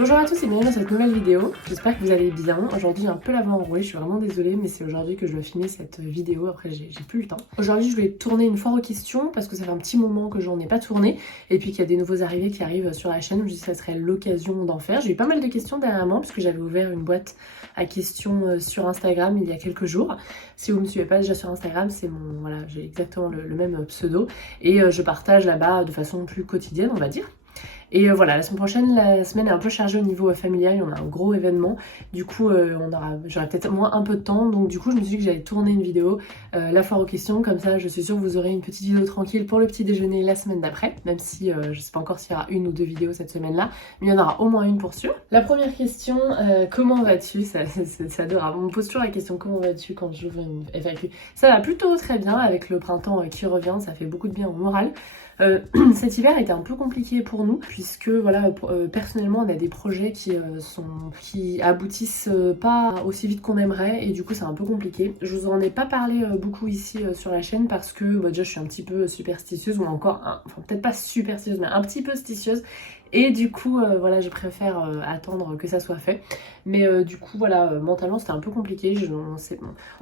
Bonjour à tous et bienvenue dans cette nouvelle vidéo, j'espère que vous allez bien. Aujourd'hui j'ai un peu la voix enrouée, je suis vraiment désolée mais c'est aujourd'hui que je dois filmer cette vidéo, après j'ai plus le temps. Aujourd'hui je voulais tourner une foire aux questions parce que ça fait un petit moment que j'en ai pas tourné et puis qu'il y a des nouveaux arrivés qui arrivent sur la chaîne, je me dis que ça serait l'occasion d'en faire. J'ai eu pas mal de questions dernièrement puisque j'avais ouvert une boîte à questions sur Instagram il y a quelques jours. Si vous me suivez pas déjà sur Instagram, c'est mon, voilà, j'ai exactement le même pseudo et je partage là-bas de façon plus quotidienne on va dire. Et voilà, la semaine prochaine, la semaine est un peu chargée au niveau familial, on a un gros événement, du coup j'aurai peut-être moins un peu de temps, donc du coup je me suis dit que j'allais tourner une vidéo, la foire aux questions, comme ça je suis sûre que vous aurez une petite vidéo tranquille pour le petit déjeuner la semaine d'après, même si je sais pas encore s'il y aura une ou deux vidéos cette semaine-là, mais il y en aura au moins une pour sûr. La première question, comment vas-tu? C'est adorable, on me pose toujours la question comment vas-tu quand j'ouvre une FAQ. Ça va plutôt très bien avec le printemps qui revient, ça fait beaucoup de bien au moral. Cet hiver a été un peu compliqué pour nous puisque voilà, personnellement on a des projets qui aboutissent pas aussi vite qu'on aimerait et du coup c'est un peu compliqué. Je vous en ai pas parlé beaucoup ici sur la chaîne parce que déjà je suis un petit peu superstitieuse ou encore, enfin peut-être pas superstitieuse mais un petit peu stitieuse. Et du coup, voilà, je préfère attendre que ça soit fait. Mais du coup, voilà, mentalement, c'était un peu compliqué.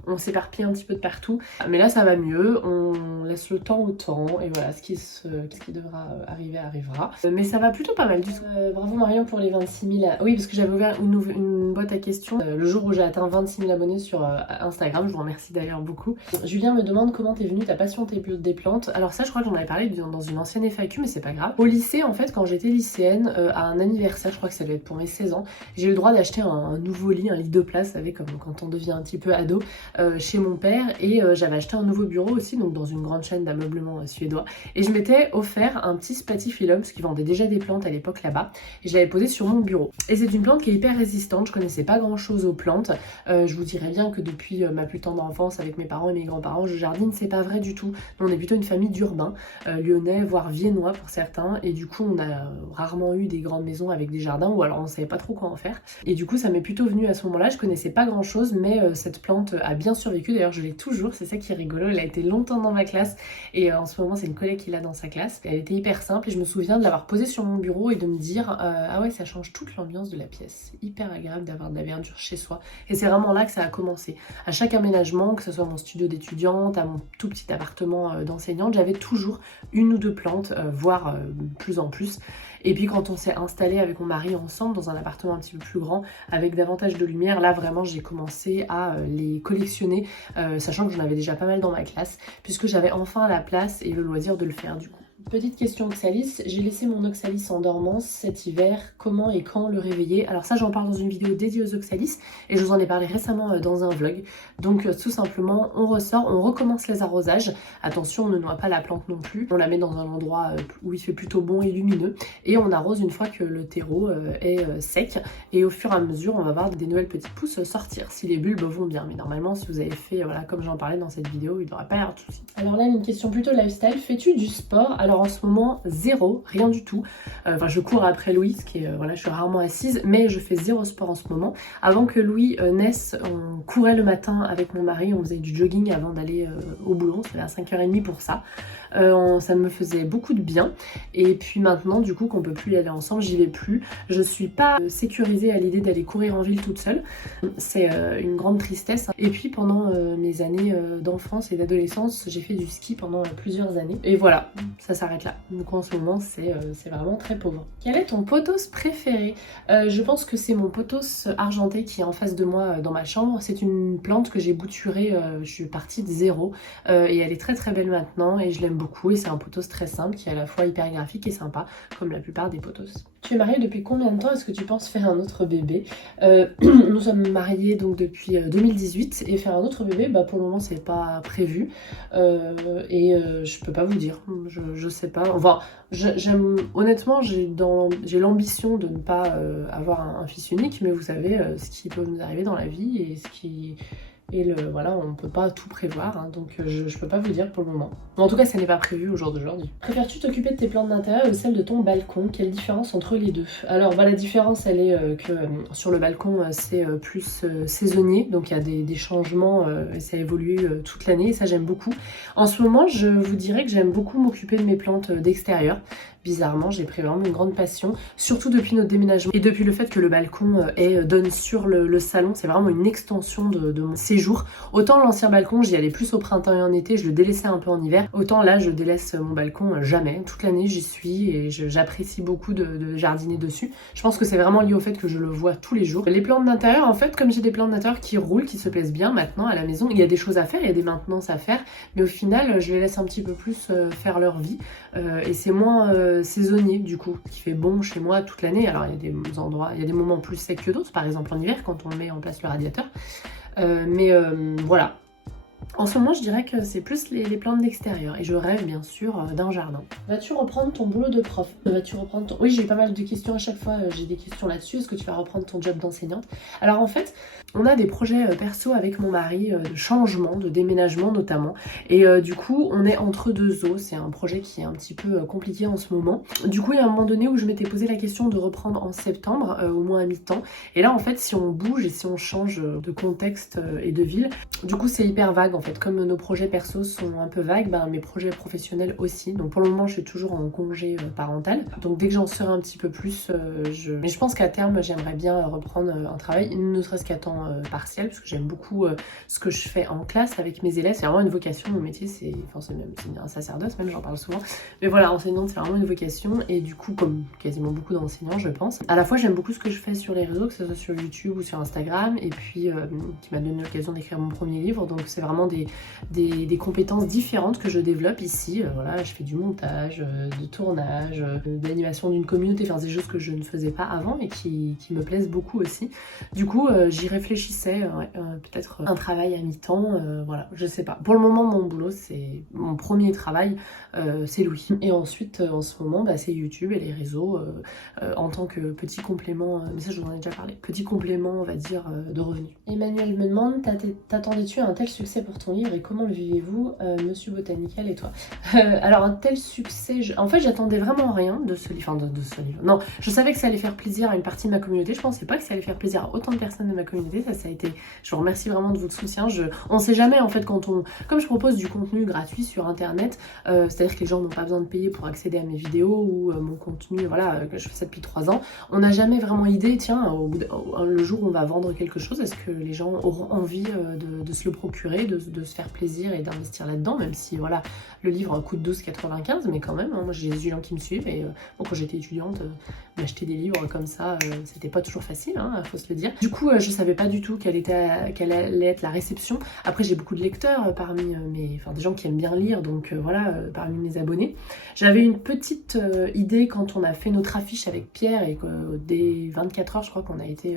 On s'éparpille un petit peu de partout. Mais là, ça va mieux. On laisse le temps au temps. Et voilà, ce qui devra arriver arrivera. Mais ça va plutôt pas mal du tout. Bravo Marion pour les 26 000. Oui, parce que j'avais ouvert une boîte à questions le jour où j'ai atteint 26 000 abonnés sur Instagram. Je vous remercie d'ailleurs beaucoup. Julien me demande comment t'es venue ta passion des plantes. Alors ça, je crois que j'en avais parlé dans une ancienne FAQ, mais c'est pas grave. Au lycée, en fait, quand j'étais lycéenne, à un anniversaire, je crois que ça devait être pour mes 16 ans, j'ai eu le droit d'acheter un nouveau lit, un lit de place, vous savez, comme quand on devient un petit peu ado, chez mon père, et j'avais acheté un nouveau bureau aussi, donc dans une grande chaîne d'ameublement suédois, et je m'étais offert un petit spathiphyllum, parce qu'ils vendaient déjà des plantes à l'époque là-bas, et je l'avais posé sur mon bureau. Et c'est une plante qui est hyper résistante, je connaissais pas grand chose aux plantes, je vous dirais bien que depuis ma plus tendre enfance avec mes parents et mes grands-parents, je jardine, c'est pas vrai du tout. Nous, on est plutôt une famille d'urbains, lyonnais, voire viennois pour certains, et du coup on a rarement eu des grandes maisons avec des jardins ou alors on savait pas trop quoi en faire. Et du coup ça m'est plutôt venu à ce moment-là, je connaissais pas grand chose mais cette plante a bien survécu, d'ailleurs je l'ai toujours, c'est ça qui est rigolo, elle a été longtemps dans ma classe et en ce moment c'est une collègue qui l'a dans sa classe. Elle était hyper simple et je me souviens de l'avoir posée sur mon bureau et de me dire ah ouais ça change toute l'ambiance de la pièce, c'est hyper agréable d'avoir de la verdure chez soi et c'est vraiment là que ça a commencé. À chaque aménagement, que ce soit mon studio d'étudiante, à mon tout petit appartement d'enseignante, j'avais toujours une ou deux plantes, voire plus en plus. Et puis quand on s'est installé avec mon mari ensemble dans un appartement un petit peu plus grand avec davantage de lumière, là vraiment j'ai commencé à les collectionner, sachant que j'en avais déjà pas mal dans ma classe puisque j'avais enfin la place et le loisir de le faire du coup. Petite question Oxalis, j'ai laissé mon Oxalis en dormance cet hiver, comment et quand le réveiller? Alors ça j'en parle dans une vidéo dédiée aux Oxalis et je vous en ai parlé récemment dans un vlog. Donc tout simplement on ressort, on recommence les arrosages, attention on ne noie pas la plante non plus, on la met dans un endroit où il fait plutôt bon et lumineux et on arrose une fois que le terreau est sec et au fur et à mesure on va voir des nouvelles petites pousses sortir si les bulbes vont bien. Mais normalement si vous avez fait, voilà, comme j'en parlais dans cette vidéo, il ne devrait pas y avoir de soucis. Alors là une question plutôt lifestyle, fais-tu du sport? Alors en ce moment, zéro, rien du tout. Enfin, je cours après Louis, qui est, voilà, je suis rarement assise, mais je fais zéro sport en ce moment. Avant que Louis naisse, on courait le matin avec mon mari, on faisait du jogging avant d'aller au boulot, c'était à 5h30 pour ça. Ça me faisait beaucoup de bien. Et puis maintenant, du coup, qu'on peut plus y aller ensemble, j'y vais plus. Je suis pas sécurisée à l'idée d'aller courir en ville toute seule. C'est une grande tristesse. Et puis pendant mes années d'enfance et d'adolescence, j'ai fait du ski pendant plusieurs années. Et voilà, ça s'arrête là. Donc en ce moment, c'est vraiment très pauvre. Quel est ton pothos préféré? Je pense que c'est mon pothos argenté qui est en face de moi dans ma chambre. C'est une plante que j'ai bouturée, je suis partie de zéro. Et elle est très très belle maintenant et je l'aime beaucoup. Et c'est un pothos très simple qui est à la fois hyper graphique et sympa, comme la plupart des pothos. Tu es mariée depuis combien de temps? Est-ce que tu penses faire un autre bébé? Nous sommes mariés donc depuis 2018 et faire un autre bébé, bah pour le moment c'est pas prévu je peux pas vous dire, je sais pas. Enfin, honnêtement j'ai l'ambition de ne pas avoir un fils unique, mais vous savez ce qui peut nous arriver dans la vie et ce qui... Et voilà, on peut pas tout prévoir, hein, donc je peux pas vous dire pour le moment. Mais en tout cas, ça n'est pas prévu au jour d'aujourd'hui. Préfères-tu t'occuper de tes plantes d'intérieur ou celles de ton balcon? Quelle différence entre les deux? Alors, bah, la différence, elle est que sur le balcon, c'est plus saisonnier, donc il y a des changements et ça évolue toute l'année et ça j'aime beaucoup. En ce moment, je vous dirais que j'aime beaucoup m'occuper de mes plantes d'extérieur. bizarrement j'ai pris vraiment une grande passion, surtout depuis notre déménagement et depuis le fait que le balcon donne sur le salon. C'est vraiment une extension de mon séjour. Autant l'ancien balcon j'y allais plus au printemps et en été, je le délaissais un peu en hiver, autant là je délaisse mon balcon jamais, toute l'année j'y suis et j'apprécie beaucoup de jardiner dessus. Je pense que c'est vraiment lié au fait que je le vois tous les jours. Les plantes d'intérieur, en fait, comme j'ai des plantes d'intérieur qui roulent, qui se plaisent bien maintenant à la maison, il y a des choses à faire, il y a des maintenances à faire, mais au final je les laisse un petit peu plus faire leur vie et c'est moins saisonnier du coup, qui fait bon chez moi toute l'année. Alors il y a des endroits, il y a des moments plus secs que d'autres, par exemple en hiver quand on met en place le radiateur, mais voilà. En ce moment, je dirais que c'est plus les plantes d'extérieur et je rêve bien sûr d'un jardin. Vas-tu reprendre ton boulot de prof? Vas-tu reprendre ton... Oui, j'ai eu pas mal de questions à chaque fois, j'ai des questions là-dessus. Est-ce que tu vas reprendre ton job d'enseignante? Alors en fait, on a des projets perso avec mon mari, de changement, de déménagement notamment. Et du coup, on est entre deux eaux. C'est un projet qui est un petit peu compliqué en ce moment. Du coup, il y a un moment donné où je m'étais posé la question de reprendre en septembre, au moins à mi-temps. Et là, en fait, si on bouge et si on change de contexte et de ville, du coup, c'est hyper vague en fait. Comme nos projets perso sont un peu vagues, mes projets professionnels aussi. Donc pour le moment, je suis toujours en congé parental. Donc dès que j'en saurai un petit peu plus, Mais je pense qu'à terme, j'aimerais bien reprendre un travail, ne serait-ce qu'à temps partiel, parce que j'aime beaucoup ce que je fais en classe avec mes élèves. C'est vraiment une vocation, mon métier, c'est un sacerdoce, même j'en parle souvent. Mais voilà, enseignante, c'est vraiment une vocation. Et du coup, comme quasiment beaucoup d'enseignants, je pense. À la fois, j'aime beaucoup ce que je fais sur les réseaux, que ce soit sur YouTube ou sur Instagram, et puis qui m'a donné l'occasion d'écrire mon premier livre. Donc c'est vraiment des compétences différentes que je développe ici. Voilà, je fais du montage, de tournage, d'animation d'une communauté, enfin des choses que je ne faisais pas avant et qui me plaisent beaucoup aussi. Du coup, j'y réfléchissais, peut-être un travail à mi-temps, voilà, je sais pas. Pour le moment, mon boulot, c'est mon premier travail, c'est Louis. Et ensuite, en ce moment, c'est YouTube et les réseaux en tant que petit complément, mais ça je vous en ai déjà parlé, petit complément, on va dire, de revenus. Emmanuel me demande, t'attendais-tu à un tel succès pour ton livre et comment le vivez-vous, Monsieur Botanical et toi? Alors un tel succès, en fait j'attendais vraiment rien de ce livre, de ce livre. Non, je savais que ça allait faire plaisir à une partie de ma communauté, je pensais pas que ça allait faire plaisir à autant de personnes de ma communauté, ça a été, je vous remercie vraiment de votre soutien, on sait jamais en fait comme je propose du contenu gratuit sur internet, c'est-à-dire que les gens n'ont pas besoin de payer pour accéder à mes vidéos ou mon contenu, voilà, que je fais ça depuis 3 ans, on n'a jamais vraiment idée, tiens, le jour où on va vendre quelque chose, est-ce que les gens auront envie de se le procurer, de se faire plaisir et d'investir là-dedans, même si voilà, le livre coûte 12,95, mais quand même, moi j'ai des étudiants qui me suivent et quand j'étais étudiante, m'acheter des livres comme ça, c'était pas toujours facile, faut se le dire. Du coup, je savais pas du tout quelle allait être la réception. Après, j'ai beaucoup de lecteurs parmi des gens qui aiment bien lire, donc voilà, parmi mes abonnés. J'avais une petite idée quand on a fait notre affiche avec Pierre et que dès 24 heures, je crois qu'on a été...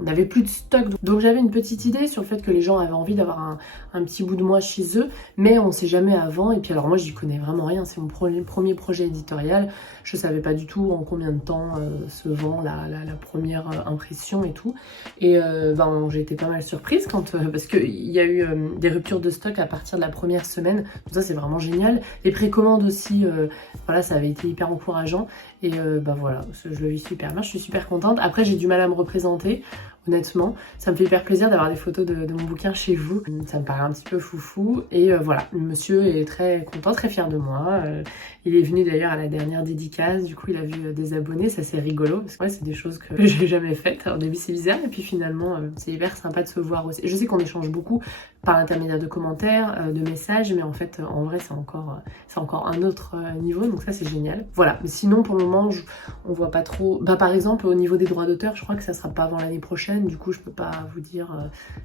on n'avait plus de stock, donc j'avais une petite idée sur le fait que les gens avaient envie d'avoir un petit bout de moi chez eux, mais on sait jamais avant. Et puis alors moi j'y connais vraiment rien, c'est mon premier projet éditorial, je savais pas du tout en combien de temps se vend la première impression et tout, et j'ai été pas mal surprise parce qu'il y a eu des ruptures de stock à partir de la première semaine, donc ça c'est vraiment génial. Les précommandes aussi, voilà, ça avait été hyper encourageant, et voilà, je le vis super bien, je suis super contente. Après j'ai du mal à me représenter, honnêtement, ça me fait hyper plaisir d'avoir des photos de mon bouquin chez vous, ça me paraît un petit peu foufou, et voilà, le monsieur est très content, très fier de moi, il est venu d'ailleurs à la dernière dédicace, du coup il a vu des abonnés, ça c'est rigolo, parce que ouais, c'est des choses que j'ai jamais faites. Alors, au début c'est bizarre, et puis finalement c'est hyper sympa de se voir aussi. Je sais qu'on échange beaucoup par l'intermédiaire de commentaires, de messages, mais en fait en vrai c'est encore un autre niveau, donc ça c'est génial. Voilà, mais sinon pour le moment on voit pas trop, par exemple au niveau des droits d'auteur, je crois que ça sera pas avant l'année prochaine, du coup je peux pas vous dire,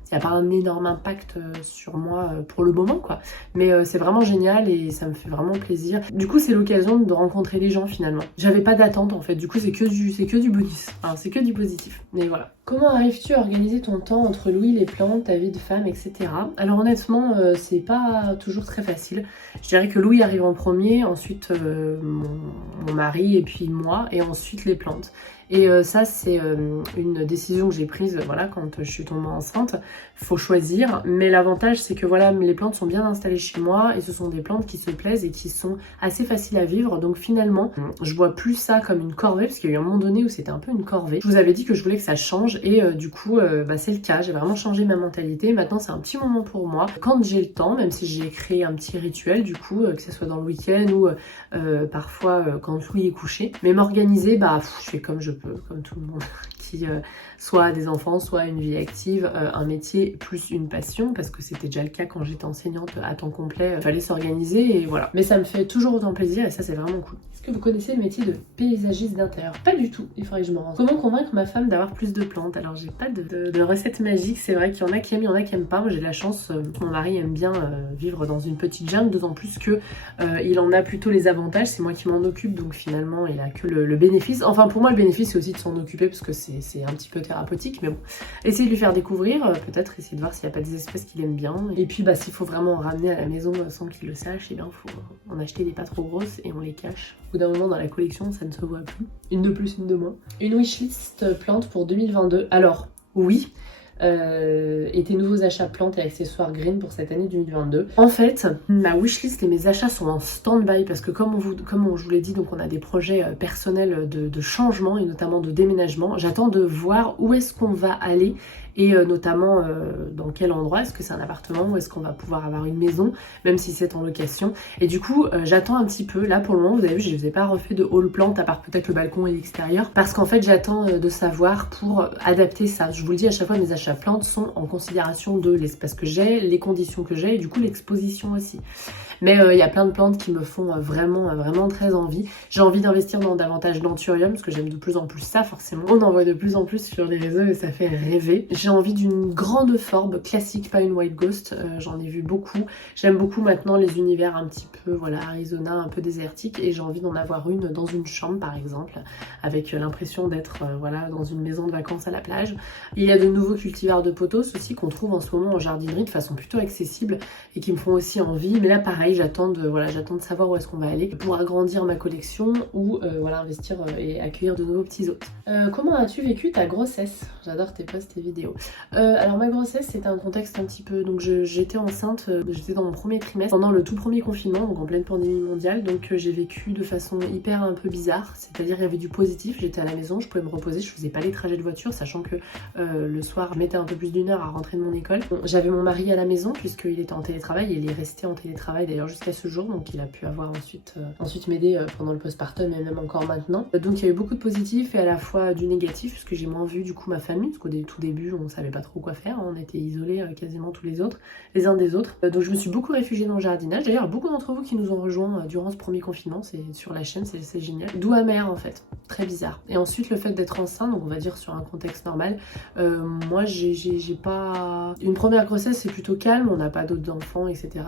il n'y a pas un énorme impact sur moi pour le moment quoi, mais c'est vraiment génial et ça me fait vraiment plaisir. Du coup c'est l'occasion de rencontrer les gens finalement. J'avais pas d'attente en fait, du coup c'est que du bonus, enfin, c'est que du positif, mais voilà. Comment arrives-tu à organiser ton temps entre Louis, les plantes, ta vie de femme, etc. Alors honnêtement, c'est pas toujours très facile. Je dirais que Louis arrive en premier, ensuite mon mari et puis moi, et ensuite les plantes. Et ça c'est une décision que j'ai prise voilà, quand je suis tombée enceinte. Faut choisir, mais l'avantage c'est que voilà, les plantes sont bien installées chez moi et ce sont des plantes qui se plaisent et qui sont assez faciles à vivre, donc finalement je vois plus ça comme une corvée, parce qu'il y a eu un moment donné où c'était un peu une corvée. Je vous avais dit que je voulais que ça change change et du coup c'est le cas, j'ai vraiment changé ma mentalité. Maintenant c'est un petit moment pour moi, quand j'ai le temps, même si j'ai créé un petit rituel du coup, que ce soit dans le week-end ou parfois quand Louis est couché. Mais m'organiser, je fais comme je peux, comme tout le monde qui soit des enfants, soit une vie active, un métier plus une passion, parce que c'était déjà le cas quand j'étais enseignante à temps complet, il fallait s'organiser et voilà. Mais ça me fait toujours autant plaisir et ça c'est vraiment cool. Est-ce que vous connaissez le métier de paysagiste d'intérieur? Pas du tout, il faudrait que je me renseigne. Comment convaincre ma femme d'avoir plus de plantes? Alors j'ai pas de recette magique, c'est vrai qu'il y en a qui aiment, il y en a qui aiment pas. Moi j'ai de la chance, mon mari aime bien vivre dans une petite jungle, d'autant plus que il en a plutôt les avantages, c'est moi qui m'en occupe, donc finalement il a que le bénéfice. Enfin pour moi le bénéfice c'est aussi de s'en occuper parce que c'est un petit peu thérapeutique, mais bon, essayer de lui faire découvrir, peut-être essayer de voir s'il n'y a pas des espèces qu'il aime bien. Et puis s'il faut vraiment en ramener à la maison sans qu'il le sache, et bien faut en acheter des pas trop grosses et on les cache. Au bout d'un moment dans la collection ça ne se voit plus. Une de plus, une de moins. Une wishlist plante pour 2022. Alors oui. Et tes nouveaux achats plantes et accessoires green pour cette année 2022. En fait, ma wishlist et mes achats sont en stand-by parce que comme je vous l'ai dit, donc on a des projets personnels de changement et notamment de déménagement. J'attends de voir où est-ce qu'on va aller et notamment dans quel endroit. Est-ce que c'est un appartement ou est-ce qu'on va pouvoir avoir une maison, même si c'est en location. Et du coup, j'attends un petit peu. Là, pour le moment, vous avez vu, je ne vous ai pas refait de hall plante à part peut-être le balcon et l'extérieur parce qu'en fait, j'attends de savoir pour adapter ça. Je vous le dis à chaque fois, mes achats plantes sont en considération de l'espace que j'ai, les conditions que j'ai et du coup l'exposition aussi. Mais il y a plein de plantes qui me font vraiment très envie. J'ai envie d'investir dans davantage d'anthurium parce que j'aime de plus en plus ça forcément. On en voit de plus en plus sur les réseaux et ça fait rêver. J'ai envie d'une grande forbe classique, pas une white ghost. J'en ai vu beaucoup. J'aime beaucoup maintenant les univers un petit peu, voilà, Arizona, un peu désertique et j'ai envie d'en avoir une dans une chambre par exemple, avec l'impression d'être voilà, dans une maison de vacances à la plage. Il y a de nouveaux cultivars de pothos aussi qu'on trouve en ce moment en jardinerie de façon plutôt accessible et qui me font aussi envie. Mais là pareil, j'attends de savoir où est-ce qu'on va aller pour agrandir ma collection ou voilà, investir et accueillir de nouveaux petits hôtes. Comment as-tu vécu ta grossesse? J'adore tes posts et vidéos. Alors ma grossesse c'était un contexte un petit peu, donc j'étais enceinte, j'étais dans mon premier trimestre pendant le tout premier confinement, donc en pleine pandémie mondiale, donc j'ai vécu de façon hyper un peu bizarre, c'est-à-dire il y avait du positif, j'étais à la maison, je pouvais me reposer, je faisais pas les trajets de voiture, sachant que le soir je mettais un peu plus d'une heure à rentrer de mon école. Bon, j'avais mon mari à la maison puisqu'il était en télétravail et il est resté en télétravail d'ailleurs jusqu'à ce jour, donc il a pu avoir ensuite m'aider pendant le postpartum et même encore maintenant. Donc il y a eu beaucoup de positifs et à la fois du négatif puisque j'ai moins vu du coup ma famille, parce qu'au tout début on savait pas trop quoi faire, on était isolés quasiment tous les uns des autres. Donc je me suis beaucoup réfugiée dans le jardinage. D'ailleurs il y a beaucoup d'entre vous qui nous ont rejoints durant ce premier confinement, c'est sur la chaîne, c'est génial. Doux amer en fait, très bizarre. Et ensuite le fait d'être enceinte, donc on va dire sur un contexte normal, moi j'ai pas... Une première grossesse c'est plutôt calme, on n'a pas d'autres enfants etc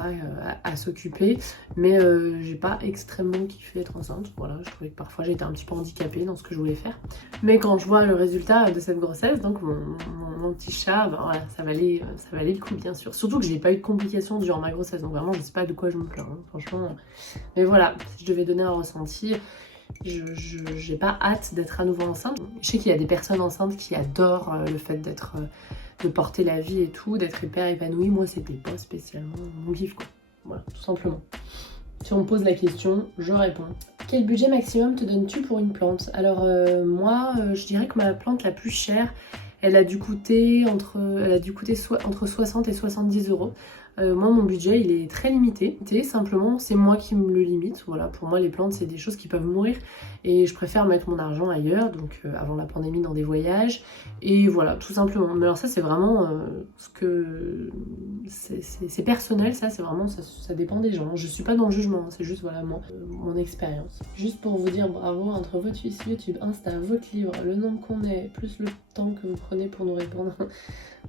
à s'occuper, mais j'ai pas extrêmement kiffé être enceinte, voilà, je trouvais que parfois j'étais un petit peu handicapée dans ce que je voulais faire. Mais quand je vois le résultat de cette grossesse, donc mon petit chat, voilà, ça valait le coup bien sûr. Surtout que j'ai pas eu de complications durant ma grossesse, donc vraiment je sais pas de quoi je me plains, hein, franchement. Mais voilà, si je devais donner un ressenti, j'ai pas hâte d'être à nouveau enceinte. Je sais qu'il y a des personnes enceintes qui adorent le fait de porter la vie et tout, d'être hyper épanouie. Moi c'était pas spécialement mon kiff quoi, voilà, tout simplement. Si on me pose la question, je réponds. Quel budget maximum te donnes-tu pour une plante? Alors moi, je dirais que ma plante la plus chère, elle a dû coûter entre 60 et 70 euros. Moi mon budget il est très limité, simplement c'est moi qui me le limite. Voilà, pour moi les plantes c'est des choses qui peuvent mourir et je préfère mettre mon argent ailleurs, donc avant la pandémie dans des voyages et voilà tout simplement. Mais alors ça c'est vraiment c'est personnel, ça c'est vraiment ça dépend des gens. Je suis pas dans le jugement, c'est juste voilà mon expérience. Juste pour vous dire bravo, entre votre YouTube, Insta, votre livre, le nombre qu'on est, plus le temps que vous prenez pour nous répondre.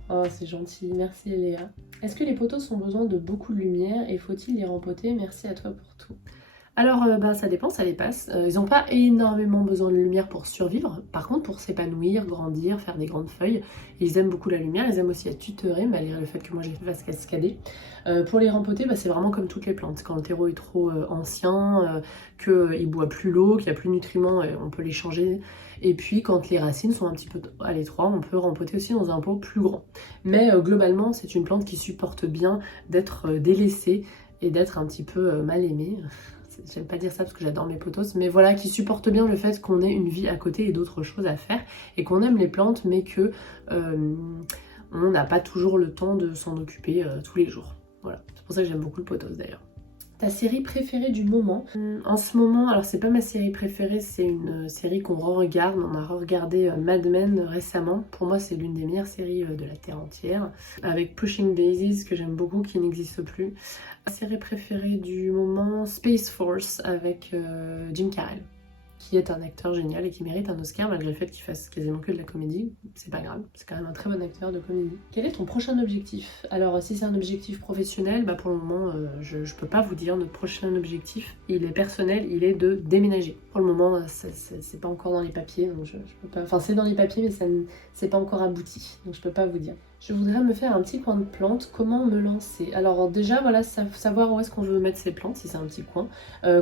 Oh c'est gentil, merci Léa. Est-ce que les poteaux ont besoin de beaucoup de lumière et faut-il les rempoter? Merci à toi pour tout. Alors ça dépend, ça les passe. Ils n'ont pas énormément besoin de lumière pour survivre. Par contre pour s'épanouir, grandir, faire des grandes feuilles, ils aiment beaucoup la lumière. Ils aiment aussi être tutorés malgré le fait que moi j'ai fait cascader. Pour les rempoter, c'est vraiment comme toutes les plantes. Quand le terreau est trop ancien, qu'il boit plus l'eau, qu'il n'y a plus de nutriments, on peut les changer. Et puis quand les racines sont un petit peu à l'étroit, on peut rempoter aussi dans un pot plus grand. Mais globalement c'est une plante qui supporte bien d'être délaissée et d'être un petit peu mal aimée. j'aime pas dire ça parce que j'adore mes potos, mais voilà, qui supportent bien le fait qu'on ait une vie à côté et d'autres choses à faire, et qu'on aime les plantes, mais que on n'a pas toujours le temps de s'en occuper tous les jours. Voilà, c'est pour ça que j'aime beaucoup le potos d'ailleurs. Ta série préférée du moment? En ce moment, alors c'est pas ma série préférée, c'est une série qu'on re-regarde. On a re-regardé Mad Men récemment. Pour moi, c'est l'une des meilleures séries de la Terre entière. Avec Pushing Daisies, que j'aime beaucoup, qui n'existe plus. Ma série préférée du moment, Space Force, avec Jim Carrey, qui est un acteur génial et qui mérite un Oscar malgré le fait qu'il fasse quasiment que de la comédie. C'est pas grave, c'est quand même un très bon acteur de comédie. Quel est ton prochain objectif? Alors si c'est un objectif professionnel, bah pour le moment je peux pas vous dire. Notre prochain objectif, il est personnel, il est de déménager. Pour le moment c'est pas encore dans les papiers, donc je peux pas... Enfin c'est dans les papiers mais c'est pas encore abouti, donc je peux pas vous dire. Je voudrais me faire un petit coin de plantes, comment me lancer? Alors déjà voilà, savoir où est-ce qu'on veut mettre ses plantes, si c'est un petit coin,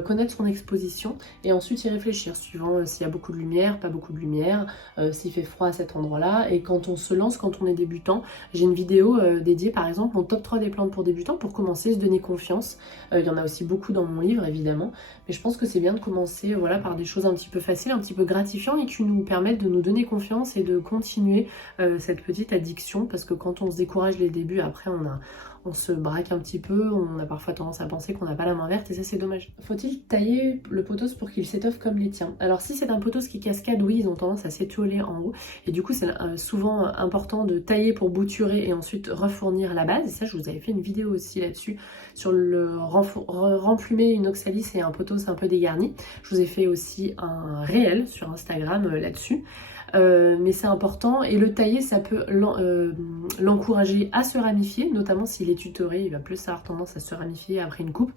connaître son exposition et ensuite y réfléchir, suivant s'il y a beaucoup de lumière, pas beaucoup de lumière, s'il fait froid à cet endroit-là. Et quand on se lance, quand on est débutant, j'ai une vidéo dédiée par exemple, mon top 3 des plantes pour débutants, pour commencer, se donner confiance. Il y en a aussi beaucoup dans mon livre évidemment, mais je pense que c'est bien de commencer voilà, par des choses un petit peu faciles, un petit peu gratifiantes et qui nous permettent de nous donner confiance et de continuer cette petite addiction, parce que quand on se décourage les débuts, après on se braque un petit peu, on a parfois tendance à penser qu'on n'a pas la main verte et ça c'est dommage. Faut-il tailler le potos pour qu'il s'étoffe comme les tiens? Alors si c'est un potos qui cascade, oui, ils ont tendance à s'étioler en haut et du coup c'est souvent important de tailler pour bouturer et ensuite refournir la base. Et ça je vous avais fait une vidéo aussi là-dessus sur le renflumer une oxalis et un potos un peu dégarni. Je vous ai fait aussi un réel sur Instagram là-dessus. Mais c'est important et le tailler ça peut l'encourager à se ramifier, notamment s'il est tutoré, il va plus avoir tendance à se ramifier après une coupe,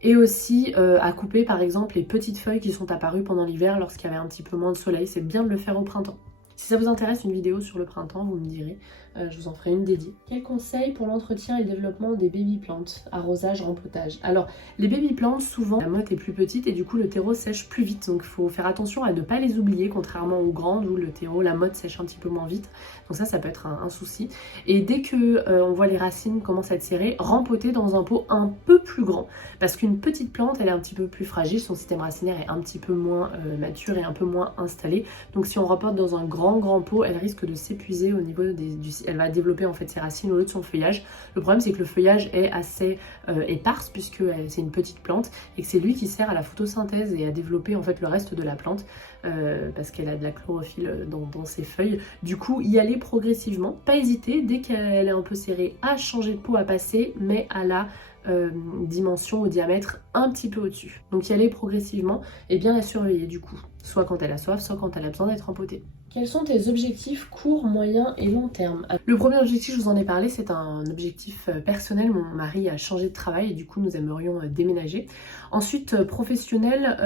et aussi à couper par exemple les petites feuilles qui sont apparues pendant l'hiver lorsqu'il y avait un petit peu moins de soleil. C'est bien de le faire au printemps. Si ça vous intéresse une vidéo sur le printemps, vous me direz, je vous en ferai une dédiée. Quel conseil pour l'entretien et le développement des baby plantes? Arrosage, rempotage. Alors, les baby plantes, souvent, la motte est plus petite et du coup le terreau sèche plus vite. Donc il faut faire attention à ne pas les oublier, contrairement aux grandes où le terreau, la motte sèche un petit peu moins vite. Donc ça peut être un souci. Et dès que on voit les racines commencer à être serrées, rempoter dans un pot un peu plus grand. Parce qu'une petite plante, elle est un petit peu plus fragile, son système racinaire est un petit peu moins mature et un peu moins installé. Donc si on rempote dans un grand pot, elle risque de s'épuiser au niveau elle va développer en fait ses racines au lieu de son feuillage. Le problème c'est que le feuillage est assez éparse puisque c'est une petite plante et que c'est lui qui sert à la photosynthèse et à développer en fait le reste de la plante parce qu'elle a de la chlorophylle dans ses feuilles. Du coup y aller progressivement, pas hésiter dès qu'elle est un peu serrée à changer de pot, à passer, mais à la dimension, au diamètre un petit peu au-dessus. Donc y aller progressivement et bien la surveiller du coup, soit quand elle a soif, soit quand elle a besoin d'être empotée. Quels sont tes objectifs court, moyen et long terme? Le premier objectif, je vous en ai parlé, c'est un objectif personnel. Mon mari a changé de travail et du coup nous aimerions déménager. Ensuite, professionnel,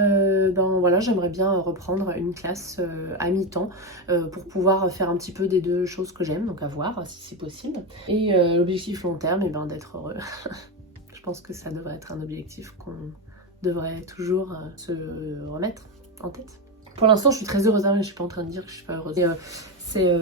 ben voilà, j'aimerais bien reprendre une classe à mi-temps pour pouvoir faire un petit peu des deux choses que j'aime, donc à voir si c'est possible. Et l'objectif long terme, et ben d'être heureux. Je pense que ça devrait être un objectif qu'on devrait toujours se remettre en tête. Pour l'instant, je suis très heureuse, mais je suis pas en train de dire que je suis pas heureuse. C'est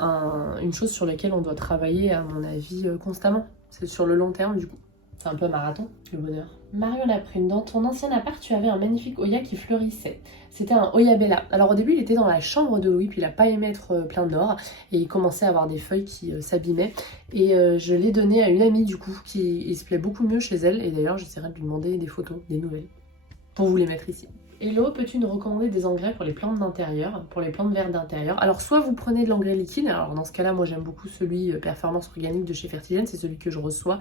une chose sur laquelle on doit travailler, à mon avis, constamment. C'est sur le long terme, du coup. C'est un peu un marathon, le bonheur. Marion Laprune, dans ton ancien appart, tu avais un magnifique Hoya qui fleurissait. C'était un Hoya Bella. Alors au début, il était dans la chambre de Louis, puis il a pas aimé être plein d'or, et il commençait à avoir des feuilles qui s'abîmaient. Et je l'ai donné à une amie, du coup, qui se plaît beaucoup mieux chez elle. Et d'ailleurs, j'essaierai de lui demander des photos, des nouvelles, pour vous les mettre ici. Hello, peux-tu nous recommander des engrais pour les plantes d'intérieur, pour les plantes vertes d'intérieur? Alors soit vous prenez de l'engrais liquide, alors dans ce cas-là, moi j'aime beaucoup celui Performance Organique de chez Fertigène, c'est celui que je reçois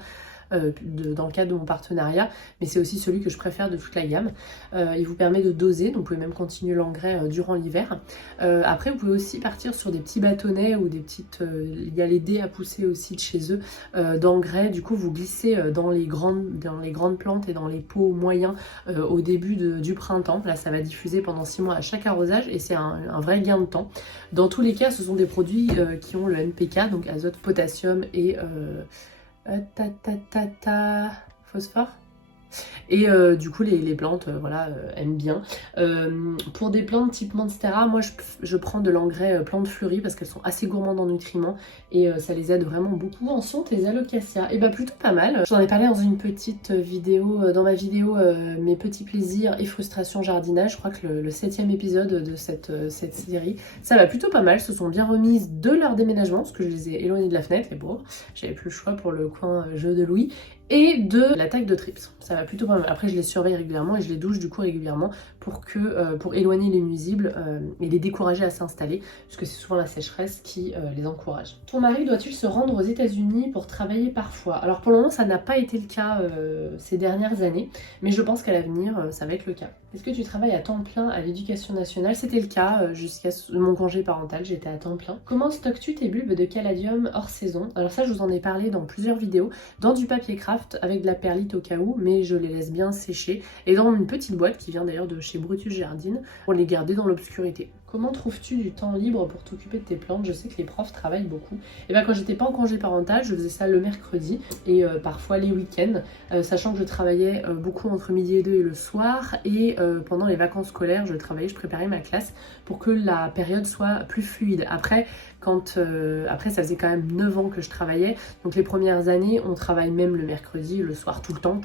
dans le cadre de mon partenariat, mais c'est aussi celui que je préfère de toute la gamme. Il vous permet de doser, donc vous pouvez même continuer l'engrais durant l'hiver. Après vous pouvez aussi partir sur des petits bâtonnets ou des petites... il y a les dés à pousser aussi de chez eux d'engrais. Du coup vous glissez dans les grandes plantes et dans les pots moyens au début du printemps. Là ça va diffuser pendant 6 mois à chaque arrosage et c'est un vrai gain de temps. Dans tous les cas ce sont des produits qui ont le NPK, donc azote, potassium et... phosphore. Et du coup les plantes voilà aiment bien. Pour des plantes type Monstera, moi je prends de l'engrais plantes fleuries parce qu'elles sont assez gourmandes en nutriments et ça les aide vraiment beaucoup. En sont tes alocasias, et bah plutôt pas mal. J'en ai parlé dans une petite vidéo, dans ma vidéo mes petits plaisirs et frustrations jardinage, je crois que le 7e épisode de cette série. Ça va plutôt pas mal, se sont bien remises de leur déménagement parce que je les ai éloignées de la fenêtre et bon, j'avais plus le choix pour le coin jeu de Louis. Et de l'attaque de trips. Ça va plutôt pas mal. Après, je les surveille régulièrement et je les douche du coup régulièrement pour éloigner les nuisibles et les décourager à s'installer, puisque c'est souvent la sécheresse qui les encourage. Ton mari doit-il se rendre aux États-Unis pour travailler parfois? Alors pour le moment, ça n'a pas été le cas ces dernières années, mais je pense qu'à l'avenir, ça va être le cas. Est-ce que tu travailles à temps plein à l'Éducation nationale? C'était le cas jusqu'à mon congé parental, j'étais à temps plein. Comment stockes-tu tes bulbes de caladium hors saison? Alors ça, je vous en ai parlé dans plusieurs vidéos, dans du papier craft avec de la perlite au cas où, mais je les laisse bien sécher et dans une petite boîte qui vient d'ailleurs de chez Brutus Jardine pour les garder dans l'obscurité. Comment trouves-tu du temps libre pour t'occuper de tes plantes? Je sais que les profs travaillent beaucoup. Et bien quand j'étais pas en congé parental, je faisais ça le mercredi et parfois les week-ends, sachant que je travaillais beaucoup entre midi et 2 et le soir, et pendant les vacances scolaires, je préparais ma classe pour que la période soit plus fluide. Après, après ça faisait quand même 9 ans que je travaillais, donc les premières années, on travaille même le mercredi, le soir, tout le temps,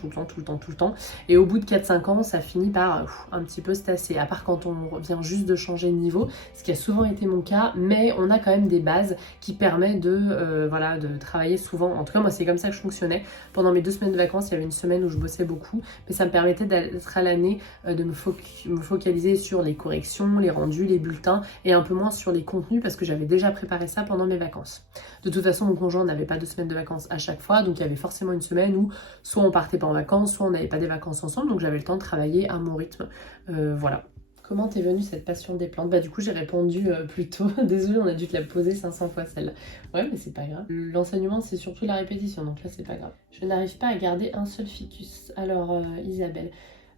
et au bout de 4-5 ans, ça finit par un petit peu se tasser, à part quand on vient juste de changer de niveau, ce qui a souvent été mon cas, mais on a quand même des bases qui permettent de travailler souvent. En tout cas, moi, c'est comme ça que je fonctionnais. Pendant mes 2 semaines de vacances, il y avait une semaine où je bossais beaucoup, mais ça me permettait d'être à l'année, de me focaliser sur les corrections, les rendus, les bulletins, et un peu moins sur les contenus, parce que j'avais déjà préparé ça pendant mes vacances. De toute façon, mon conjoint n'avait pas 2 semaines de vacances à chaque fois, donc il y avait forcément une semaine où soit on partait pas en vacances, soit on n'avait pas des vacances ensemble, donc j'avais le temps de travailler à mon rythme. Voilà. Comment t'es venue cette passion des plantes? Bah du coup j'ai répondu plus tôt. Désolée, on a dû te la poser 500 fois celle-là. Ouais, mais c'est pas grave. L'enseignement c'est surtout la répétition, donc là c'est pas grave. Je n'arrive pas à garder un seul ficus. Alors Isabelle,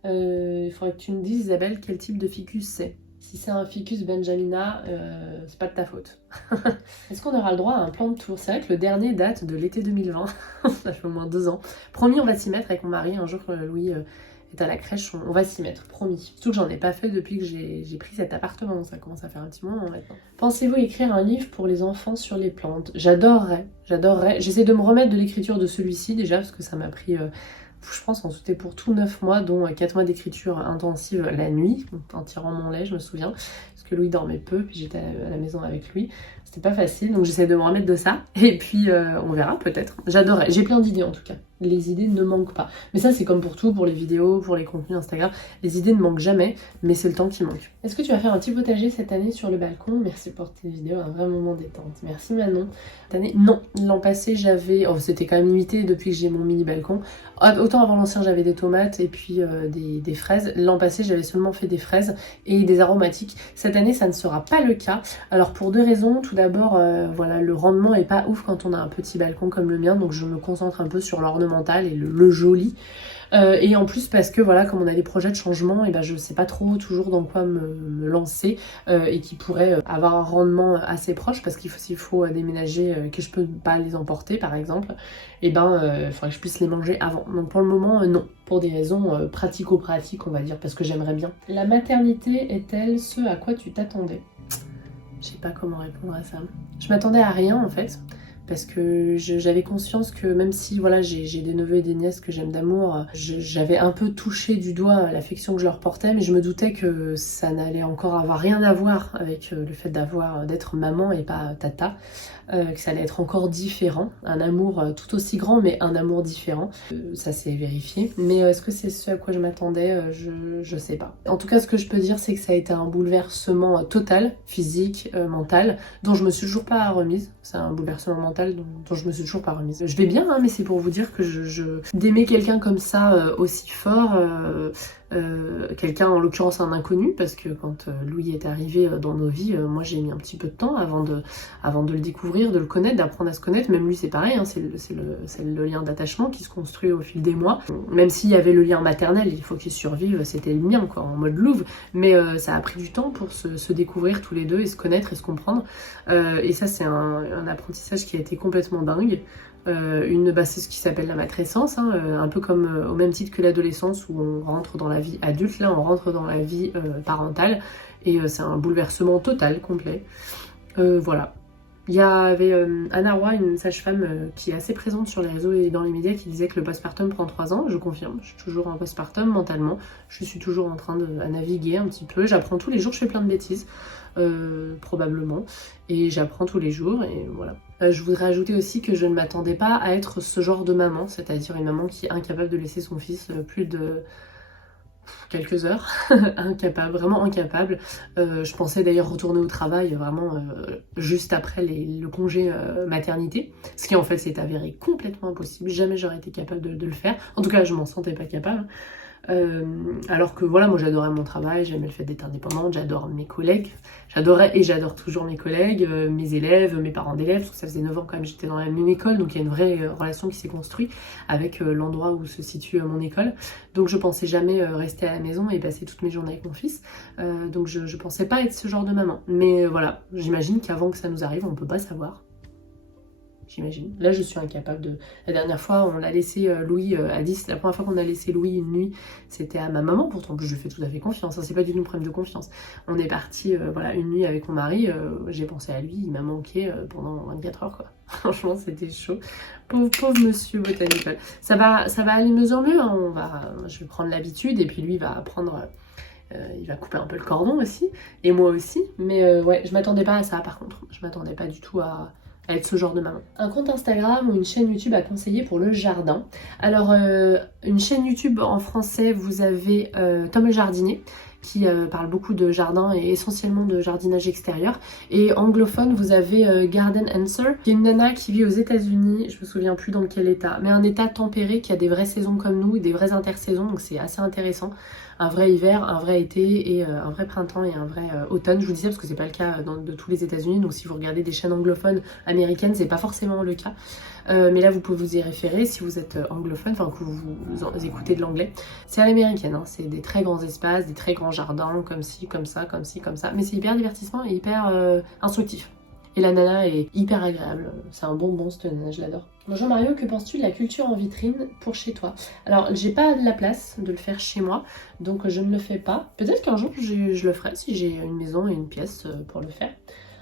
il faudrait que tu me dises Isabelle quel type de ficus c'est. Si c'est un ficus benjamina, c'est pas de ta faute. Est-ce qu'on aura le droit à un plan de tour? C'est vrai que le dernier date de l'été 2020, ça fait au moins 2 ans. Promis, on va s'y mettre avec mon mari, un jour Louis est à la crèche, on va s'y mettre, promis. Surtout que j'en ai pas fait depuis que j'ai pris cet appartement, ça commence à faire un petit moment maintenant. Pensez-vous écrire un livre pour les enfants sur les plantes? J'adorerais. J'essaie de me remettre de l'écriture de celui-ci déjà, parce que ça m'a pris... je pense en tout et pour tout 9 mois, dont 4 mois d'écriture intensive la nuit, en tirant mon lait, je me souviens, parce que Louis dormait peu, puis j'étais à la maison avec lui. C'était pas facile, donc j'essaie de me remettre de ça, et puis on verra peut-être. J'adorerais, j'ai plein d'idées en tout cas. Les idées ne manquent pas. Mais ça c'est comme pour tout, pour les vidéos, pour les contenus Instagram, les idées ne manquent jamais, mais c'est le temps qui manque. Est-ce que tu vas faire un petit potager cette année sur le balcon? Merci pour tes vidéos, un vrai moment détente. Merci Manon. Cette année, non. L'an passé j'avais, c'était quand même limité depuis que j'ai mon mini balcon. Autant avant l'ancien j'avais des tomates et puis des fraises. L'an passé j'avais seulement fait des fraises et des aromatiques. Cette année ça ne sera pas le cas. Alors pour 2 raisons. Tout d'abord, voilà, le rendement est pas ouf quand on a un petit balcon comme le mien, donc je me concentre un peu sur l'ornemental et le joli. Et en plus parce que voilà, comme on a des projets de changement, et ben je sais pas trop toujours dans quoi me lancer et qui pourrait avoir un rendement assez proche, parce s'il faut déménager, que je peux pas les emporter par exemple, et ben il faudrait que je puisse les manger avant. Donc pour le moment non, pour des raisons pratico-pratiques on va dire, parce que j'aimerais bien. La maternité est-elle ce à quoi tu t'attendais? Je sais pas comment répondre à ça. Je m'attendais à rien en fait. Parce que j'avais conscience que même si voilà, j'ai des neveux et des nièces que j'aime d'amour, j'avais un peu touché du doigt l'affection que je leur portais, mais je me doutais que ça n'allait encore avoir rien à voir avec le fait d'être maman et pas tata, que ça allait être encore différent, un amour tout aussi grand mais un amour différent, ça s'est vérifié. Mais est-ce que c'est ce à quoi je m'attendais? Je sais pas. En tout cas ce que je peux dire c'est que ça a été un bouleversement total, physique, mental, dont je me suis toujours pas remise. C'est un bouleversement mental dont je me suis toujours pas remise. Je vais bien hein, mais c'est pour vous dire que d'aimer quelqu'un comme ça aussi fort, quelqu'un en l'occurrence un inconnu, parce que quand Louis est arrivé dans nos vies, moi j'ai mis un petit peu de temps avant de le découvrir, de le connaître, d'apprendre à se connaître. Même lui c'est pareil, hein, c'est le lien d'attachement qui se construit au fil des mois. Même s'il y avait le lien maternel, il faut qu'il survive, c'était le mien quoi, en mode louve, mais ça a pris du temps pour se découvrir tous les deux et se connaître et se comprendre, et ça c'est un apprentissage qui a été complètement dingue. C'est ce qui s'appelle la matrescence, hein, un peu comme au même titre que l'adolescence où on rentre dans la vie adulte, là on rentre dans la vie parentale et c'est un bouleversement total, complet. Voilà. Il y avait Anna Roy, une sage-femme qui est assez présente sur les réseaux et dans les médias, qui disait que le postpartum prend 3 ans. Je confirme, je suis toujours en postpartum mentalement. Je suis toujours en train de naviguer un petit peu. J'apprends tous les jours, je fais plein de bêtises, probablement. Et j'apprends tous les jours et voilà. Je voudrais ajouter aussi que je ne m'attendais pas à être ce genre de maman, c'est-à-dire une maman qui est incapable de laisser son fils plus de quelques heures, incapable, vraiment incapable. Je pensais d'ailleurs retourner au travail vraiment juste après le congé maternité, ce qui en fait s'est avéré complètement impossible. Jamais j'aurais été capable de le faire. En tout cas, je m'en sentais pas capable. Alors que voilà, moi j'adorais mon travail, j'aimais le fait d'être indépendante, j'adore mes collègues, j'adorais et j'adore toujours mes collègues, mes élèves, mes parents d'élèves, parce que ça faisait 9 ans quand même j'étais dans la même école, donc il y a une vraie relation qui s'est construite avec l'endroit où se situe mon école. Donc je pensais jamais rester à la maison et passer toutes mes journées avec mon fils, donc je pensais pas être ce genre de maman. Mais voilà, j'imagine qu'avant que ça nous arrive, on peut pas savoir. J'imagine. Là, je suis incapable de... La dernière fois, on l'a laissé Louis à 10. La première fois qu'on a laissé Louis une nuit, c'était à ma maman. Pourtant, je lui fais tout à fait confiance. Hein. C'est pas du tout un problème de confiance. On est parti voilà, une nuit avec mon mari. J'ai pensé à lui. Il m'a manqué pendant 24 heures. Quoi. Franchement, c'était chaud. Pauvre monsieur Botanical. Ça va aller de mieux en mieux. Hein. Je vais prendre l'habitude. Et puis lui, il va apprendre... il va couper un peu le cordon aussi. Et moi aussi. Mais ouais, je m'attendais pas à ça, par contre. Je m'attendais pas du tout à être ce genre de maman. Un compte Instagram ou une chaîne YouTube à conseiller pour le jardin. Alors, une chaîne YouTube en français, vous avez Tom le jardinier, qui parle beaucoup de jardin et essentiellement de jardinage extérieur. Et anglophone, vous avez Garden Answer, qui est une nana qui vit aux États-Unis, je me souviens plus dans quel état, mais un état tempéré qui a des vraies saisons comme nous, des vraies intersaisons, donc c'est assez intéressant. Un vrai hiver, un vrai été et un vrai printemps et un vrai automne. Je vous disais parce que c'est pas le cas de tous les États-Unis, donc si vous regardez des chaînes anglophones américaines, c'est pas forcément le cas. Mais là, vous pouvez vous y référer si vous êtes anglophone, enfin que vous écoutez de l'anglais. C'est à l'américaine, hein. C'est des très grands espaces, des très grands jardins, comme ci, comme ça, comme ci, comme ça. Mais c'est hyper divertissement et hyper instructif. Et la nana est hyper agréable, c'est un bonbon cette nana, je l'adore. Bonjour Mario, que penses-tu de la culture en vitrine pour chez toi? Alors j'ai pas la place de le faire chez moi, donc je ne le fais pas. Peut-être qu'un jour je le ferai si j'ai une maison et une pièce pour le faire.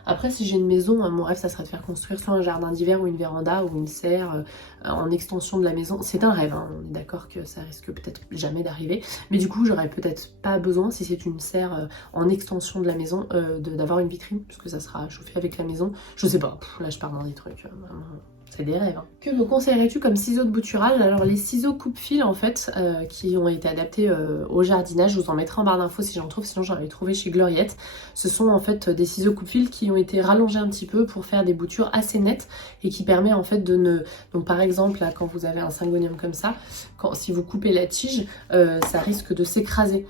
Après, si j'ai une maison, mon rêve, ça serait de faire construire soit un jardin d'hiver ou une véranda ou une serre en extension de la maison. C'est un rêve, hein. On est d'accord que ça risque peut-être jamais d'arriver. Mais du coup, j'aurais peut-être pas besoin, si c'est une serre en extension de la maison, d'avoir une vitrine, puisque ça sera chauffé avec la maison. Je sais pas, là je pars dans des trucs vraiment... C'est des rêves. Hein. Que me conseillerais-tu comme ciseaux de bouturage? Alors les ciseaux coupe-fil en fait, qui ont été adaptés au jardinage, je vous en mettrai en barre d'infos si j'en trouve, sinon j'en avais trouvé chez Gloriette. Ce sont en fait des ciseaux coupe-fil qui ont été rallongés un petit peu pour faire des boutures assez nettes et qui permet en fait de ne... Donc par exemple là quand vous avez un syngonium comme ça, si vous coupez la tige, ça risque de s'écraser.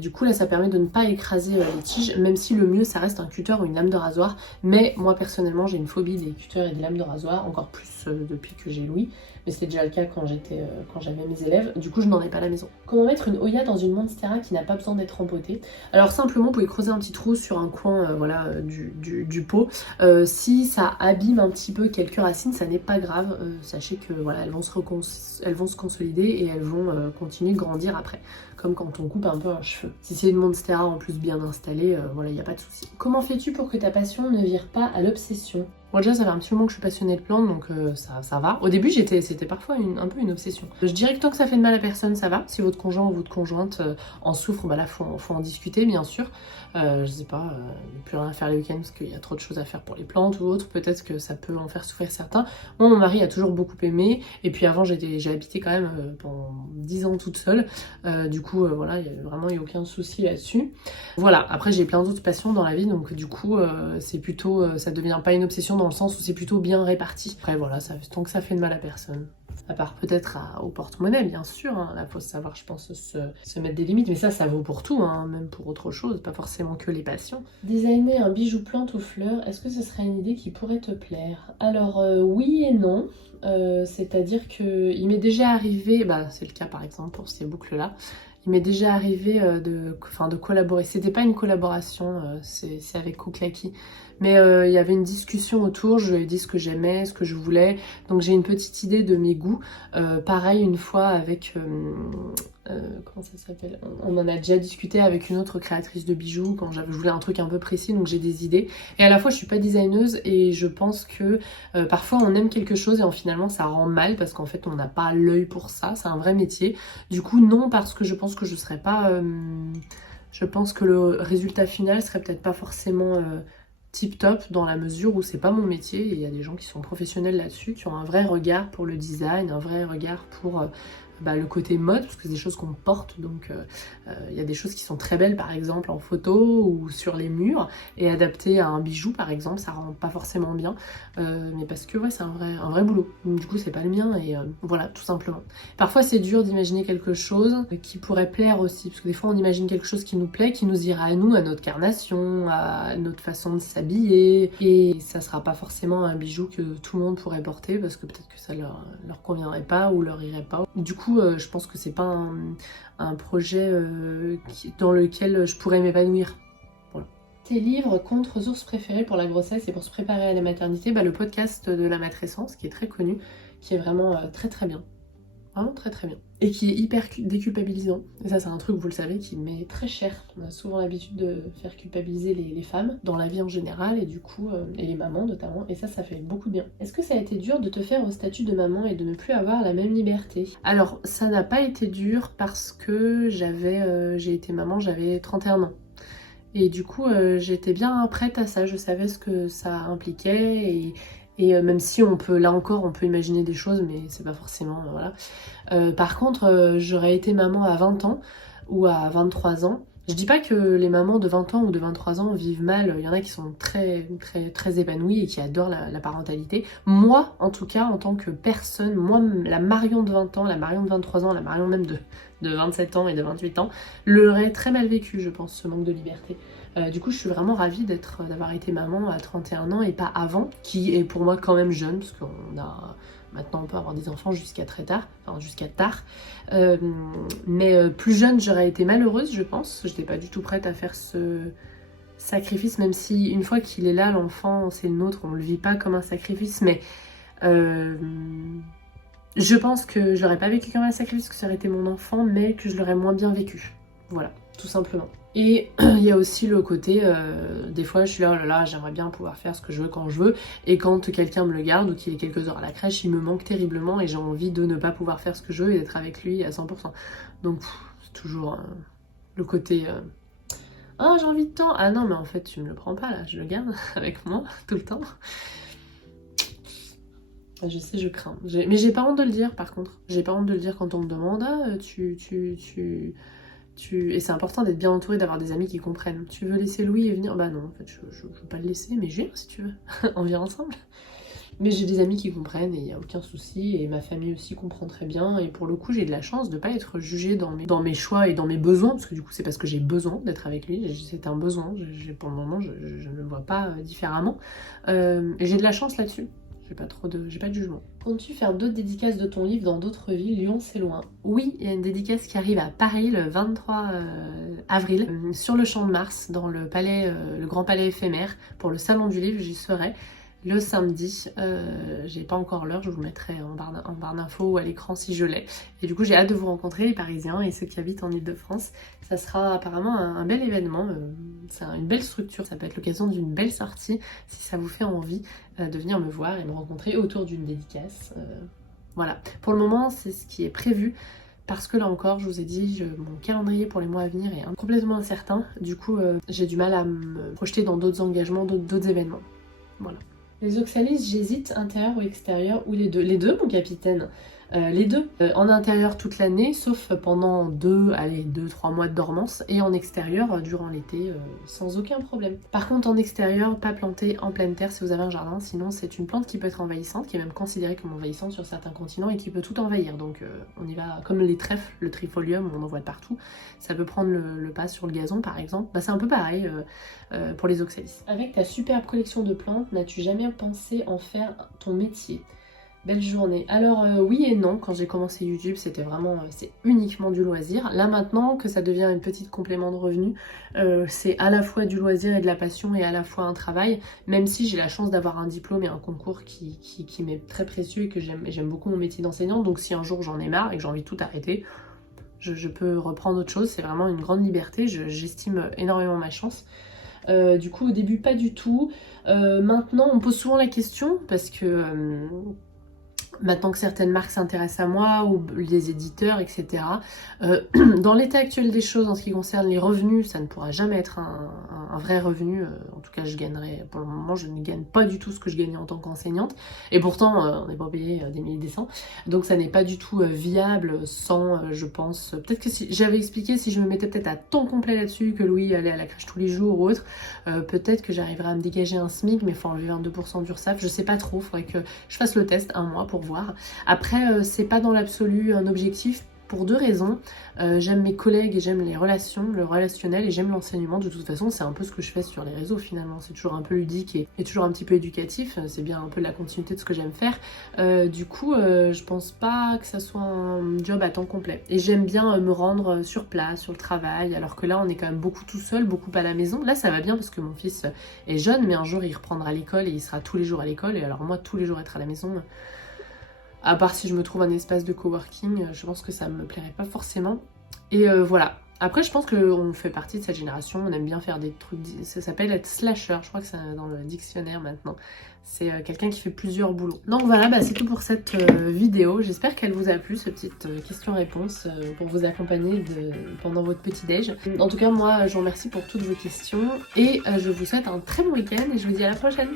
Du coup là ça permet de ne pas écraser les tiges, même si le mieux ça reste un cutter ou une lame de rasoir. Mais moi personnellement j'ai une phobie des cutters et des lames de rasoir, encore plus depuis que j'ai Louis, mais c'était déjà le cas quand j'avais mes élèves, du coup je n'en ai pas à la maison. Comment mettre une Hoya dans une Monstera qui n'a pas besoin d'être empotée? Alors simplement vous pouvez creuser un petit trou sur un coin voilà, du pot. Si ça abîme un petit peu quelques racines, ça n'est pas grave, sachez que voilà, elles vont se consolider et elles vont continuer de grandir après, comme quand on coupe un peu un cheveu. Si c'est une Monstera en plus bien installée, voilà, il n'y a pas de souci. Comment fais-tu pour que ta passion ne vire pas à l'obsession? Moi déjà ça fait un petit moment que je suis passionnée de plantes, donc ça va. Au début c'était parfois un peu une obsession. Je dirais que tant que ça fait de mal à personne, ça va. Si votre conjoint ou votre conjointe en souffre, bah là faut en discuter bien sûr. Je sais pas, il n'y a plus rien à faire les week-ends parce qu'il y a trop de choses à faire pour les plantes ou autre. Peut-être que ça peut en faire souffrir certains. Moi mon mari a toujours beaucoup aimé, et puis avant j'ai habité quand même pendant 10 ans toute seule. Du coup voilà, il n'y a vraiment eu aucun souci là-dessus. Voilà, après j'ai plein d'autres passions dans la vie, donc du coup c'est plutôt, ça devient pas une obsession dans le sens où c'est plutôt bien réparti. Après voilà, tant que ça fait de mal à personne. À part peut-être au porte-monnaie, bien sûr. Hein. Là, il faut savoir, je pense, se mettre des limites. Mais ça vaut pour tout, hein, même pour autre chose, pas forcément que les passions. Designer un bijou plante ou fleurs, est-ce que ce serait une idée qui pourrait te plaire? Alors, oui et non. C'est-à-dire qu'il m'est déjà arrivé, c'est le cas par exemple pour ces boucles-là, Il m'est déjà arrivé de collaborer. C'était pas une collaboration, c'est avec Kouklaki. Mais il y avait une discussion autour, je lui ai dit ce que j'aimais, ce que je voulais. Donc j'ai une petite idée de mes goûts. Pareil, une fois avec... comment ça s'appelle, on en a déjà discuté avec une autre créatrice de bijoux quand je voulais un truc un peu précis, donc j'ai des idées. Et à la fois, je suis pas designeuse et je pense que parfois on aime quelque chose et finalement ça rend mal parce qu'en fait on n'a pas l'œil pour ça, c'est un vrai métier. Du coup, non, parce que je pense que je serais pas... je pense que le résultat final serait peut-être pas forcément... tip top dans la mesure où c'est pas mon métier et il y a des gens qui sont professionnels là-dessus, qui ont un vrai regard pour le design, un vrai regard pour le côté mode, parce que c'est des choses qu'on porte, donc il y a des choses qui sont très belles par exemple en photo ou sur les murs, et adaptées à un bijou par exemple, ça rend pas forcément bien, mais parce que ouais, c'est un vrai boulot, donc du coup c'est pas le mien et voilà, tout simplement. Parfois c'est dur d'imaginer quelque chose qui pourrait plaire aussi, parce que des fois on imagine quelque chose qui nous plaît, qui nous ira à nous, à notre carnation, à notre façon de s'habiller, et ça sera pas forcément un bijou que tout le monde pourrait porter, parce que peut-être que ça leur conviendrait pas ou leur irait pas. Du coup, je pense que c'est pas un projet dans lequel je pourrais m'épanouir. Voilà. Tes livres contre ours préférés pour la grossesse et pour se préparer à la maternité, le podcast de la matrescence, qui est très connu, qui est vraiment très très bien. Vraiment très très bien. Et qui est hyper déculpabilisant. Et ça c'est un truc, vous le savez, qui m'est très cher. On a souvent l'habitude de faire culpabiliser les femmes dans la vie en général et du coup, et les mamans notamment. Et ça fait beaucoup de bien. Est-ce que ça a été dur de te faire au statut de maman et de ne plus avoir la même liberté? Alors ça n'a pas été dur parce que j'ai été maman, j'avais 31 ans. Et du coup j'étais bien prête à ça, je savais ce que ça impliquait et même si là encore, on peut imaginer des choses, mais c'est pas forcément, voilà. Par contre, j'aurais été maman à 20 ans ou à 23 ans. Je dis pas que les mamans de 20 ans ou de 23 ans vivent mal, il y en a qui sont très très très épanouies et qui adorent la parentalité. Moi, en tout cas, en tant que personne, moi, la Marion de 20 ans, la Marion de 23 ans, la Marion même de 27 ans et de 28 ans, l'aurait très mal vécu, je pense, ce manque de liberté. Du coup, je suis vraiment ravie d'avoir été maman à 31 ans et pas avant, qui est pour moi quand même jeune, parce maintenant on peut avoir des enfants jusqu'à très tard, enfin jusqu'à tard. Mais plus jeune, j'aurais été malheureuse, je pense. J'étais pas du tout prête à faire ce sacrifice, même si une fois qu'il est là, l'enfant, c'est le nôtre, on le vit pas comme un sacrifice, mais je pense que je l'aurais pas vécu comme un sacrifice, que ça aurait été mon enfant, mais que je l'aurais moins bien vécu. Voilà, tout simplement. Et il y a aussi le côté, des fois je suis là, oh là là, j'aimerais bien pouvoir faire ce que je veux quand je veux, et quand quelqu'un me le garde ou qu'il est quelques heures à la crèche, il me manque terriblement et j'ai envie de ne pas pouvoir faire ce que je veux et d'être avec lui à 100%. Donc c'est toujours le côté, oh j'ai envie de temps, ah non mais en fait tu me le prends pas là, je le garde avec moi tout le temps. Je sais, je crains. Mais j'ai pas honte de le dire par contre. J'ai pas honte de le dire quand on me demande, ah et c'est important d'être bien entouré, d'avoir des amis qui comprennent. Tu veux laisser Louis et venir? Bah non, en fait, je veux pas le laisser, mais je viens si tu veux. On vient ensemble. Mais j'ai des amis qui comprennent et il n'y a aucun souci. Et ma famille aussi comprend très bien. Et pour le coup, j'ai de la chance de ne pas être jugée dans mes choix et dans mes besoins. Parce que du coup, c'est parce que j'ai besoin d'être avec lui. C'est un besoin. Pour le moment, je ne le vois pas différemment. Et j'ai de la chance là-dessus. J'ai pas de jugement. Comptes-tu faire d'autres dédicaces de ton livre dans d'autres villes? Lyon, c'est loin. Oui, il y a une dédicace qui arrive à Paris le 23 avril, sur le Champ de Mars, dans le grand palais éphémère. Pour le salon du livre, j'y serai le samedi. J'ai pas encore l'heure, je vous le mettrai en barre d'infos ou à l'écran si je l'ai. Et du coup, j'ai hâte de vous rencontrer, les Parisiens et ceux qui habitent en Ile-de-France. Ça sera apparemment un bel événement. C'est une belle structure, ça peut être l'occasion d'une belle sortie si ça vous fait envie de venir me voir et me rencontrer autour d'une dédicace. Voilà, pour le moment c'est ce qui est prévu parce que là encore je vous ai dit mon calendrier pour les mois à venir est complètement incertain, du coup j'ai du mal à me projeter dans d'autres engagements, d'autres événements. Voilà. Les oxalis, j'hésite intérieur ou extérieur ou les deux. Les deux mon capitaine. Les deux, en intérieur toute l'année, sauf pendant 2-3 mois de dormance, et en extérieur durant l'été, sans aucun problème. Par contre, en extérieur, pas planté en pleine terre si vous avez un jardin, sinon c'est une plante qui peut être envahissante, qui est même considérée comme envahissante sur certains continents et qui peut tout envahir. Donc on y va comme les trèfles, le trifolium, on en voit de partout. Ça peut prendre le pas sur le gazon par exemple. C'est un peu pareil pour les oxalis. Avec ta superbe collection de plantes, n'as-tu jamais pensé en faire ton métier ? Belle journée. Alors oui et non, quand j'ai commencé YouTube c'était vraiment, c'est uniquement du loisir. Là maintenant que ça devient une petite complément de revenu, c'est à la fois du loisir et de la passion et à la fois un travail, même si j'ai la chance d'avoir un diplôme et un concours qui m'est très précieux et que j'aime beaucoup mon métier d'enseignante. Donc si un jour j'en ai marre et que j'ai envie de tout arrêter, je peux reprendre autre chose, c'est vraiment une grande liberté, j'estime énormément ma chance. Du coup au début pas du tout. Maintenant on me pose souvent la question parce que maintenant que certaines marques s'intéressent à moi ou les éditeurs, etc. Dans l'état actuel des choses, en ce qui concerne les revenus, ça ne pourra jamais être un vrai revenu. En tout cas, je gagnerai, pour le moment, je ne gagne pas du tout ce que je gagnais en tant qu'enseignante. Et pourtant, on n'est pas payé des milliers des cents. Donc ça n'est pas du tout viable sans, je pense... Peut-être que si j'avais expliqué, si je me mettais peut-être à temps complet là-dessus, que Louis allait à la crèche tous les jours ou autre, peut-être que j'arriverais à me dégager un SMIC, mais il faut enlever 22% d'URSSAF. Je sais pas trop, il faudrait que je fasse le test un mois pour voir. Après, c'est pas dans l'absolu un objectif pour deux raisons. J'aime mes collègues et j'aime les relations, le relationnel, et j'aime l'enseignement. De toute façon, c'est un peu ce que je fais sur les réseaux finalement. C'est toujours un peu ludique et toujours un petit peu éducatif. C'est bien un peu la continuité de ce que j'aime faire. Du coup, je pense pas que ça soit un job à temps complet. Et j'aime bien me rendre sur place, sur le travail, alors que là, on est quand même beaucoup tout seul, beaucoup à la maison. Là, ça va bien parce que mon fils est jeune, mais un jour, il reprendra l'école et il sera tous les jours à l'école. Et alors moi, tous les jours être à la maison... À part si je me trouve un espace de coworking, je pense que ça me plairait pas forcément. Et voilà. Après, je pense qu'on fait partie de cette génération, on aime bien faire des trucs... Ça s'appelle être slasher, je crois que c'est dans le dictionnaire maintenant. C'est quelqu'un qui fait plusieurs boulots. Donc voilà, bah, c'est tout pour cette vidéo. J'espère qu'elle vous a plu, cette petite question-réponse pour vous accompagner pendant votre petit-déj. En tout cas, moi, je vous remercie pour toutes vos questions. Et je vous souhaite un très bon week-end et je vous dis à la prochaine.